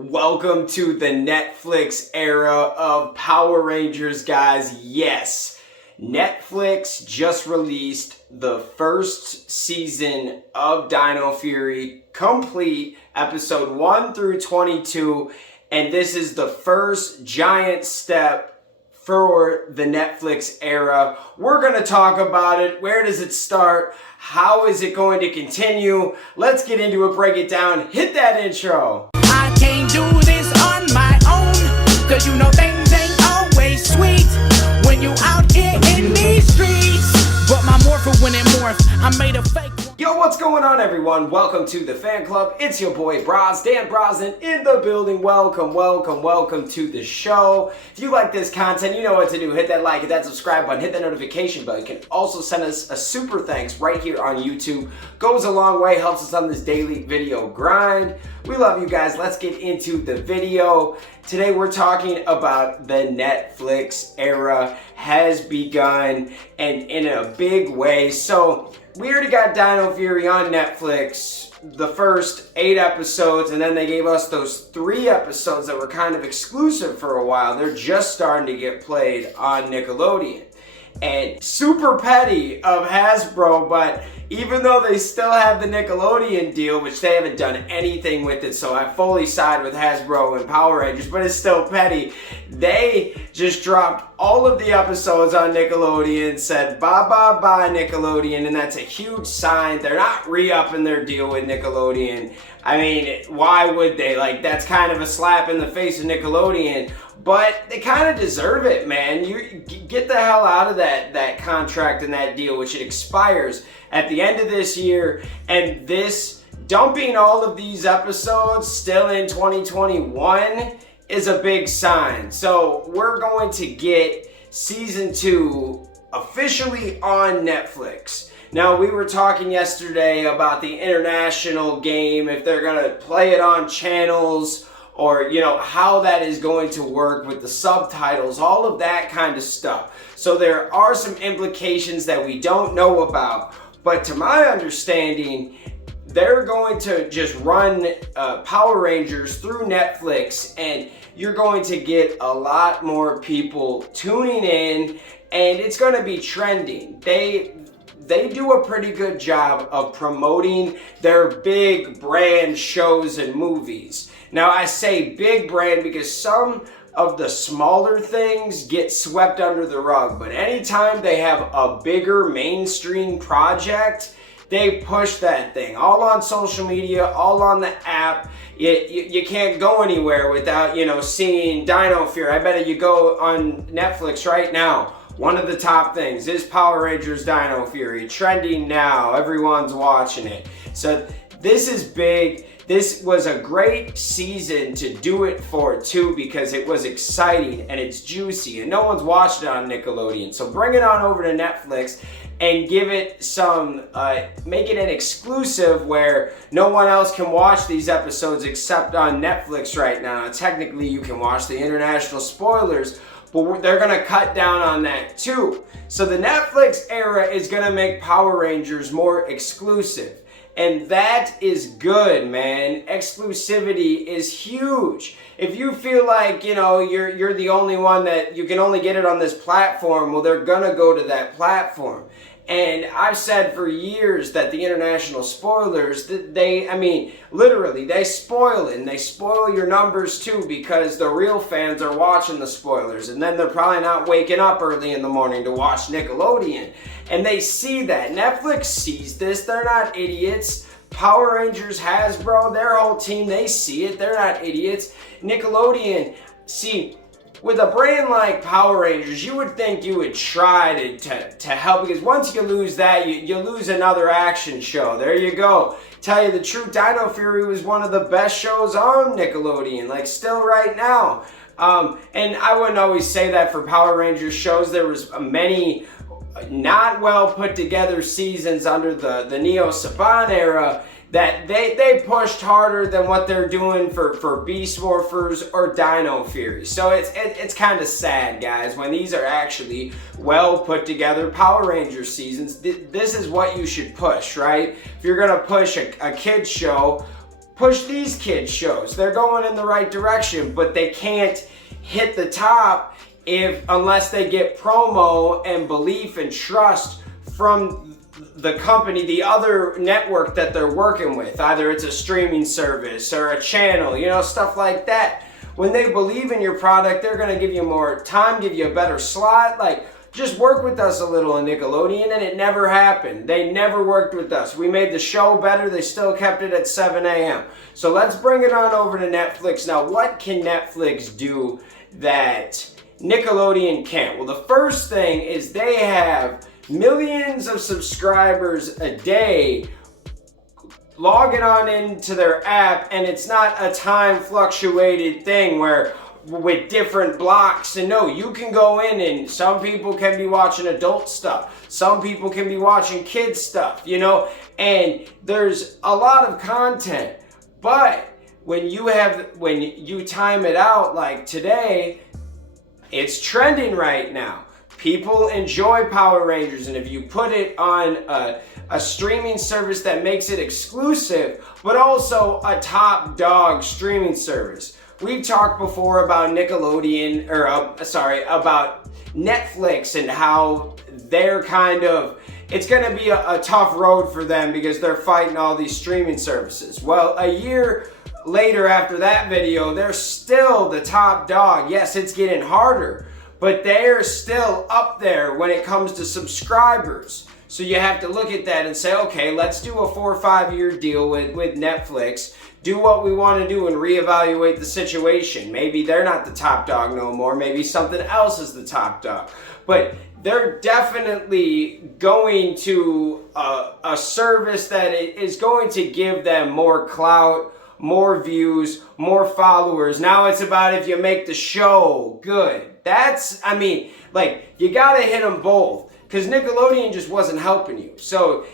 Welcome to the Netflix era of Power Rangers, guys. Yes, Netflix just released the first season of Dino Fury, complete, episode 1 through 22, and this is the first giant step for the Netflix era. We're going to talk about it. Where does it start? How is it going to continue? Let's get into it, break it down. Hit that intro. I can't do this on my own, cause you know things ain't always sweet when you out here in these streets. But my morpher when it morphed, I made a fake one. Yo, what's going on, everyone? Welcome to the fan club. It's your boy Bros, Dan Brosnan in the building. Welcome to the show. If you like this content, you know what to do. Hit that like, hit that subscribe button, hit that notification bell. You can also send us a super thanks right here on YouTube. Goes a long way, helps us on this daily video grind. We love you guys. Let's get into the video. Today we're talking about the Netflix era has begun, and in a big way. So we already got Dino Fury on Netflix, the first 8 episodes, and then they gave us those 3 episodes that were kind of exclusive for a while. They're just starting to get played on Nickelodeon. And super petty of Hasbro, but even though they still have the Nickelodeon deal, which they haven't done anything with it, so I fully side with Hasbro and Power Rangers, but it's still petty. They just dropped all of the episodes on Nickelodeon, said bye Nickelodeon, and that's a huge sign. They're not re-upping their deal with Nickelodeon. I mean, why would they? Like, that's kind of a slap in the face of Nickelodeon. But they kind of deserve it, man. You get the hell out of that contract and that deal, which it expires at the end of this year. And this dumping all of these episodes still in 2021 is a big sign. So we're going to get season 2 officially on Netflix. Now, we were talking yesterday about the international game, if they're going to play it on channels, or, you know, how that is going to work with the subtitles, all of that kind of stuff. So there are some implications that we don't know about, but to my understanding, they're going to just run Power Rangers through Netflix, and you're going to get a lot more people tuning in, and it's going to be trending. They do a pretty good job of promoting their big brand shows and movies. Now, I say big brand because some of the smaller things get swept under the rug, but anytime they have a bigger mainstream project, they push that thing all on social media, all on the app. You can't go anywhere without, you know, seeing Dino Fury. I bet you go on Netflix right now. One of the top things is Power Rangers Dino Fury, trending now. Everyone's watching it. So this is big. This was a great season to do it for too, because it was exciting and it's juicy and no one's watched it on Nickelodeon. So bring it on over to Netflix and give it some, make it an exclusive where no one else can watch these episodes except on Netflix right now. Technically you can watch the international spoilers, but they're gonna cut down on that too. So the Netflix era is gonna make Power Rangers more exclusive. And that is good, man. Exclusivity is huge. If you feel like, you know, you're the only one that you can only get it on this platform, well, they're gonna go to that platform. And I've said for years that the international spoilers, literally, they spoil it, and they spoil your numbers too, because the real fans are watching the spoilers, and then they're probably not waking up early in the morning to watch Nickelodeon. And they see that. Netflix sees this. They're not idiots. Power Rangers, Hasbro, their whole team, they see it. They're not idiots. Nickelodeon, see, with a brand like Power Rangers, you would think you would try to help, because once you lose that, you lose another action show. There you go. Tell you the truth, Dino Fury was one of the best shows on Nickelodeon, like still right now. And I wouldn't always say that for Power Rangers shows. There was many not well put together seasons under the Neo Saban era that they pushed harder than what they're doing for Beast Morphers or Dino Fury. So it's kind of sad, guys, when these are actually well put together Power Rangers seasons. This is what you should push, right? If you're gonna push a kid's show, push these kids shows. They're going in the right direction, but they can't hit the top unless they get promo and belief and trust from the company, the other network that they're working with. Either it's a streaming service or a channel, stuff like that. When they believe in your product, they're going to give you more time, give you a better slot. Like, just work with us a little on Nickelodeon, and it never happened. They never worked with us. We made the show better. They still kept it at 7 a.m. So let's bring it on over to Netflix. Now, what can Netflix do that Nickelodeon can't? Well, the first thing is they have millions of subscribers a day logging on into their app, and it's not a time fluctuated thing where with different blocks. And no, you can go in and some people can be watching adult stuff, some people can be watching kids stuff, and there's a lot of content. But when you time it out, like today, it's trending right now. People enjoy Power Rangers, and if you put it on a streaming service that makes it exclusive, but also a top dog streaming service. We've talked before about Nickelodeon, about Netflix and how they're it's gonna be a tough road for them because they're fighting all these streaming services. Well, a year later after that video, they're still the top dog. Yes, it's getting harder, but they're still up there when it comes to subscribers. So you have to look at that and say, okay, let's do a 4 or 5 year deal with Netflix, do what we want to do and reevaluate the situation. Maybe they're not the top dog no more. Maybe something else is the top dog. But they're definitely going to a service that is going to give them more clout, more views, more followers. Now it's about if you make the show good. You gotta hit them both, because Nickelodeon just wasn't helping you. So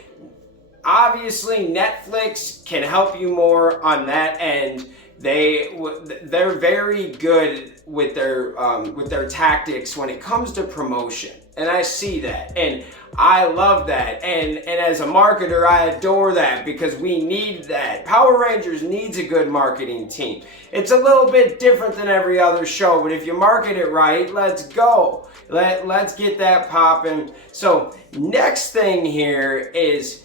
obviously Netflix can help you more on that end. They're very good with their tactics when it comes to promotion, and I see that, and I love that, and as a marketer, I adore that, because we need that. Power Rangers needs a good marketing team. It's a little bit different than every other show, but if you market it right, let's go. Let's get that popping. So next thing here is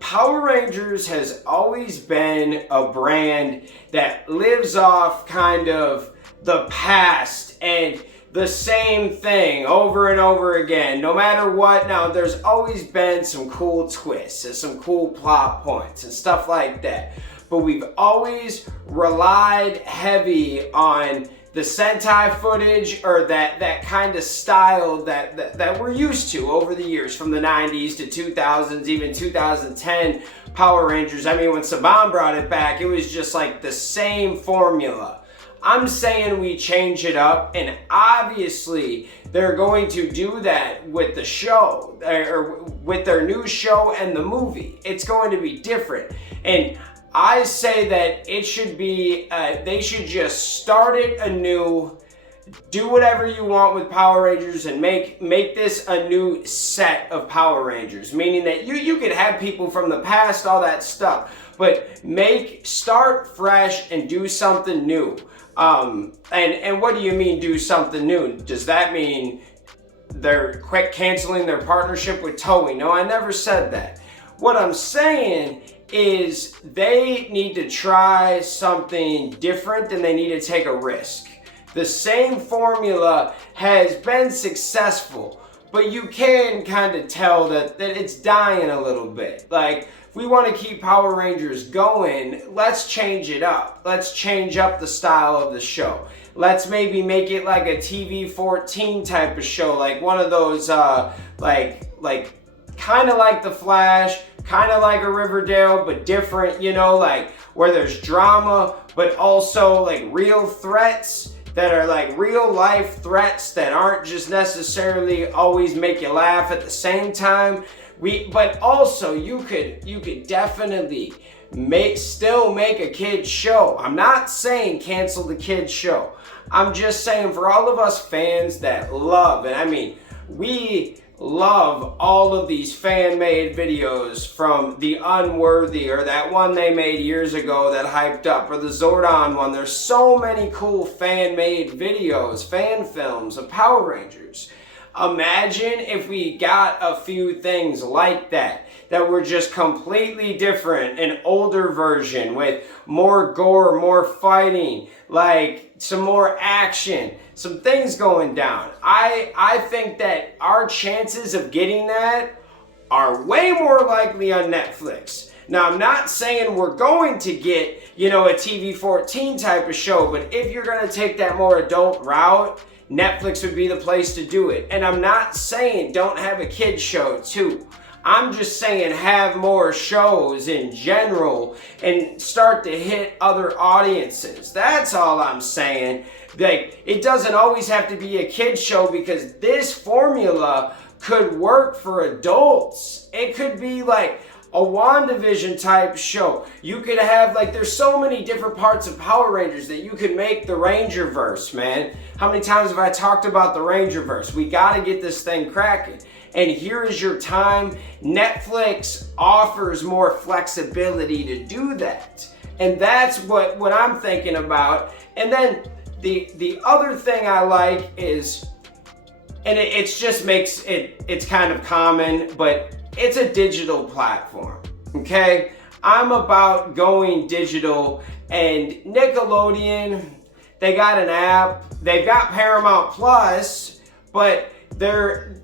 Power Rangers has always been a brand that lives off kind of the past and the same thing over and over again, no matter what. Now, there's always been some cool twists and some cool plot points and stuff like that, but we've always relied heavy on the Sentai footage, or that kind of style that we're used to over the years, from the 90s to 2000s, even 2010 Power Rangers. I mean, when Saban brought it back, it was just like the same formula. I'm saying we change it up, and obviously they're going to do that with the show, or with their new show and the movie. It's going to be different, and I say that it should be, they should just start it anew, do whatever you want with Power Rangers, and make this a new set of Power Rangers. Meaning that you could have people from the past, all that stuff, but start fresh and do something new. And what do you mean do something new? Does that mean they're canceling their partnership with Toei? No, I never said that. What I'm saying is they need to try something different, and they need to take a risk. The same formula has been successful, but you can kind of tell that it's dying a little bit. Like, if we want to keep Power Rangers going, let's change it up. Let's change up the style of the show. Let's maybe make it like a TV 14 type of show, like one of those kind of like The Flash, kind of like a Riverdale, but different, like where there's drama, but also like real threats that are like real life threats that aren't just necessarily always make you laugh at the same time. But also you could definitely still make a kid's show. I'm not saying cancel the kid's show. I'm just saying for all of us fans that love, and I mean, we love all of these fan-made videos, from the Unworthy, or that one they made years ago that hyped up, or the Zordon one. There's so many cool fan-made videos, fan films of Power Rangers. Imagine if we got a few things like that were just completely different, an older version with more gore, more fighting, like some more action, some things going down. I think that our chances of getting that are way more likely on Netflix. Now, I'm not saying we're going to get, a TV-14 type of show, but if you're going to take that more adult route, Netflix would be the place to do it. And I'm not saying don't have a kid's show too. I'm just saying have more shows in general and start to hit other audiences. That's all I'm saying. Like, it doesn't always have to be a kid's show, because this formula could work for adults. It could be like a WandaVision type show. You could have, like, there's so many different parts of Power Rangers that you could make the Rangerverse, man. How many times have I talked about the Rangerverse? We gotta get this thing cracking. And here is your time. Netflix offers more flexibility to do that. And that's what I'm thinking about. And then the other thing I like is, and it just makes it's kind of common, but it's a digital platform, okay? I'm about going digital, and Nickelodeon, they got an app, they've got Paramount Plus, but they're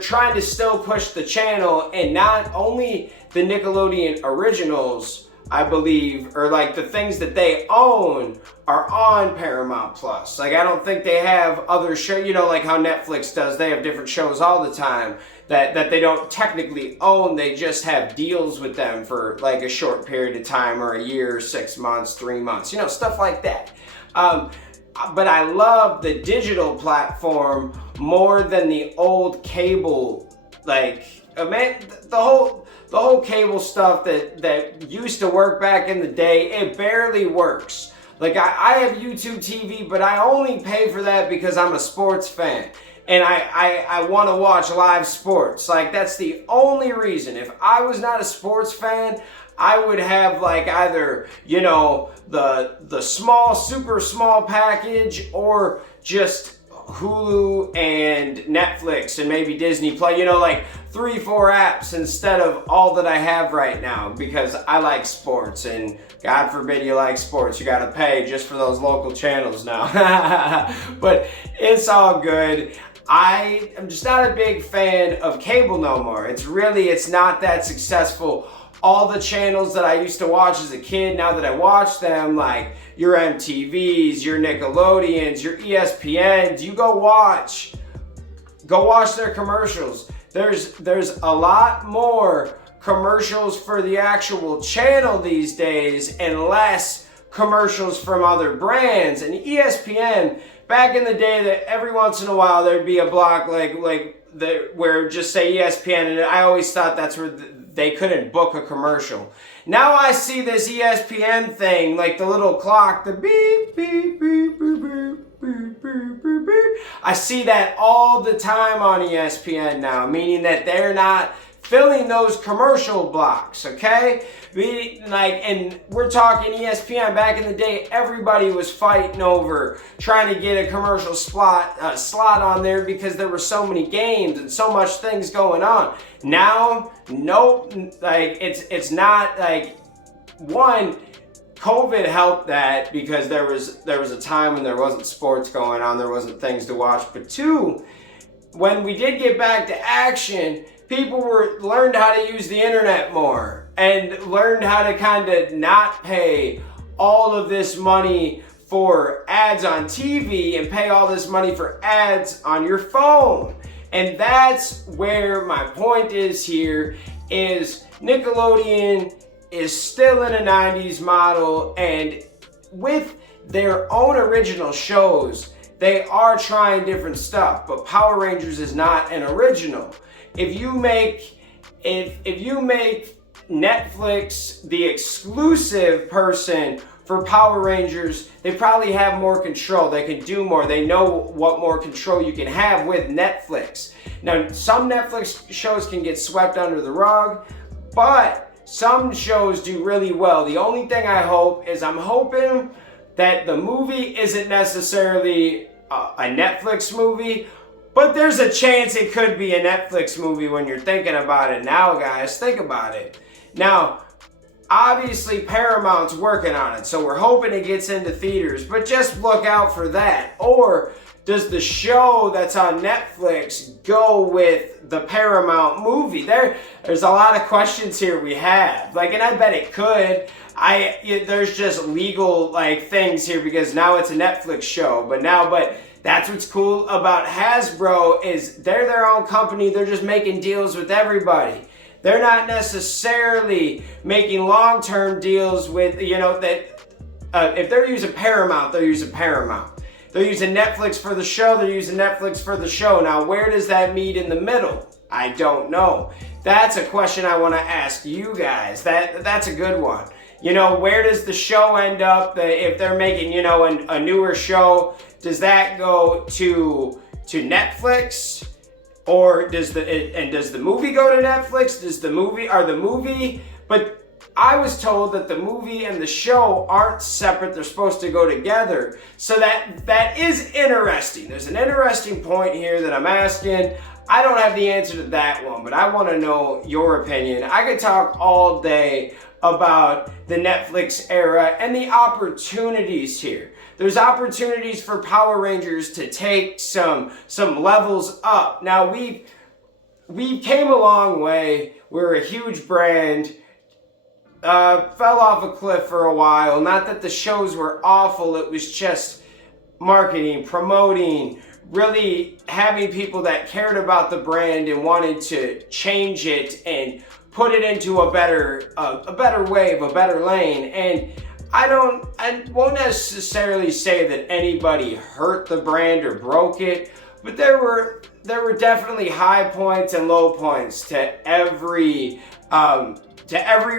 trying to still push the channel, and not only the Nickelodeon originals, I believe, or like the things that they own are on Paramount Plus. Like, I don't think they have other shows, like how Netflix does. They have different shows all the time that they don't technically own. They just have deals with them for like a short period of time, or a year, 6 months, 3 months, stuff like that. But I love the digital platform more than the old cable. Like, man, the whole cable stuff that used to work back in the day, it barely works. Like, I have YouTube TV, but I only pay for that because I'm a sports fan. And I want to watch live sports. Like, that's the only reason. If I was not a sports fan, I would have like either, the small, super small package, or just Hulu and Netflix and maybe Disney Play, like 3-4 apps instead of all that I have right now, because I like sports, and God forbid you like sports, you gotta pay just for those local channels now. But it's all good. I am just not a big fan of cable no more. It's not that successful. All the channels that I used to watch as a kid, now that I watch them, like your MTVs, your Nickelodeons, your ESPNs, you go watch their commercials. There's a lot more commercials for the actual channel these days, and less commercials from other brands. And ESPN, back in the day, that every once in a while there'd be a block where just say ESPN, and I always thought that's where they couldn't book a commercial. Now I see this ESPN thing, like the little clock, the beep, beep, beep, beep, beep, beep, beep, beep, beep. I see that all the time on ESPN now, meaning that they're not filling those commercial blocks, okay? And we're talking ESPN, back in the day, everybody was fighting over trying to get a commercial slot on there, because there were so many games and so much things going on. Now, nope, like it's not like, one, COVID helped that, because there was a time when there wasn't sports going on, there wasn't things to watch. But two, when we did get back to action, people learned how to use the internet more, and learned how to kind of not pay all of this money for ads on TV and pay all this money for ads on your phone. And that's where my point is here, is Nickelodeon is still in a 90s model, and with their own original shows, they are trying different stuff, but Power Rangers is not an original. If you make Netflix the exclusive person for Power Rangers, they probably have more control. They can do more. They know what more control you can have with Netflix. Now, some Netflix shows can get swept under the rug, but some shows do really well. The only thing I hope is I'm hoping that the movie isn't necessarily a Netflix movie, but there's a chance it could be a Netflix movie when you're thinking about it now, guys. Think about it. Now, obviously Paramount's working on it, so we're hoping it gets into theaters, but just look out for that. Or does the show that's on Netflix go with the Paramount movie? There's a lot of questions here we have. Like, and I bet it could. There's just legal things here because now it's a Netflix show. But that's what's cool about Hasbro is they're their own company. They're just making deals with everybody. They're not necessarily making long-term deals with, if they're using Paramount, they're using Paramount. They're using Netflix for the show, they're using Netflix for the show. Now, where does that meet in the middle? I don't know. That's a question I want to ask you guys. That's a good one. Where does the show end up? If they're making, a newer show, does that go to Netflix? Or does the movie go to Netflix? But I was told that the movie and the show aren't separate, they're supposed to go together. So that is interesting. There's an interesting point here that I'm asking. I don't have the answer to that one, but I want to know your opinion. I could talk all day about the Netflix era and the opportunities here. There's opportunities for Power Rangers to take some levels up. Now, we came a long way. We're a huge brand. Fell off a cliff for a while. Not that the shows were awful. It was just marketing, promoting, really having people that cared about the brand and wanted to change it and put it into a better wave, a better lane. And I won't necessarily say that anybody hurt the brand or broke it, but there were definitely high points and low points to every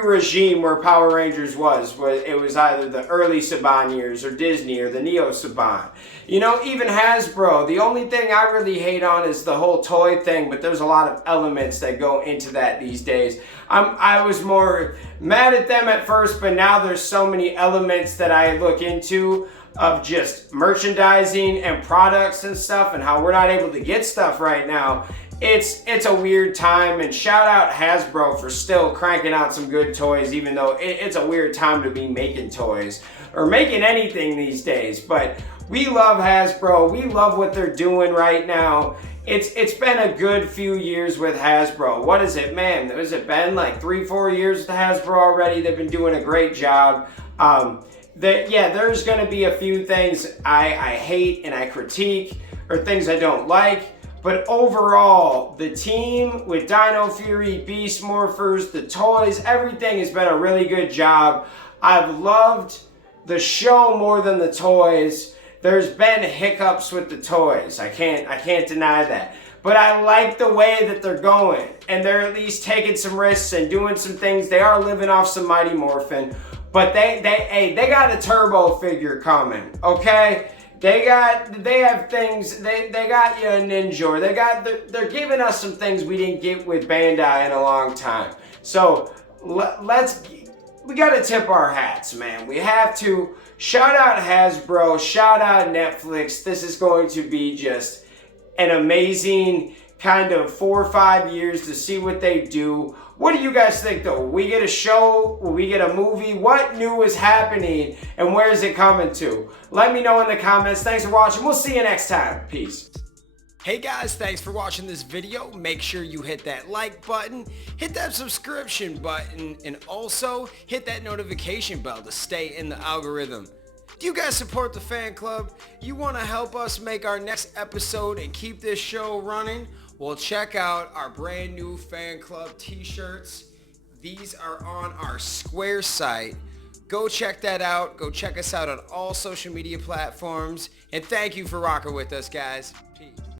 regime where Power Rangers was, where it was either the early Saban years or Disney or the Neo Saban. Even Hasbro, the only thing I really hate on is the whole toy thing, but there's a lot of elements that go into that these days. I was more mad at them at first, but now there's so many elements that I look into of just merchandising and products and stuff and how we're not able to get stuff right now. It's a weird time, and shout out Hasbro for still cranking out some good toys, even though it's a weird time to be making toys or making anything these days. But we love Hasbro. We love what they're doing right now. It's been a good few years with Hasbro. What is it, man? Has it been like 3-4 years with Hasbro already? They've been doing a great job. There's going to be a few things I hate and I critique, or things I don't like. But overall, the team with Dino Fury, Beast Morphers, the toys, everything has been a really good job. I've loved the show more than the toys. There's been hiccups with the toys. I can't deny that. But I like the way that they're going. And they're at least taking some risks and doing some things. They are living off some Mighty Morphin. But they got a turbo figure coming, okay? They have things, they got you a Ninja. They're giving us some things we didn't get with Bandai in a long time. So we gotta tip our hats, man. We have to. Shout out Hasbro, shout out Netflix. This is going to be just an amazing kind of 4 or 5 years to see what they do. What do you guys think though? Will we get a show? Will we get a movie? What new is happening and where is it coming to? Let me know in the comments. Thanks for watching. We'll see you next time. Peace. Hey guys, thanks for watching this video. Make sure you hit that like button, hit that subscription button, and also hit that notification bell to stay in the algorithm. Do you guys support the fan club? You want to help us make our next episode and keep this show running? Well, check out our brand new fan club t-shirts. These are on our Square site. Go check that out. Go check us out on all social media platforms. And thank you for rocking with us, guys. Peace.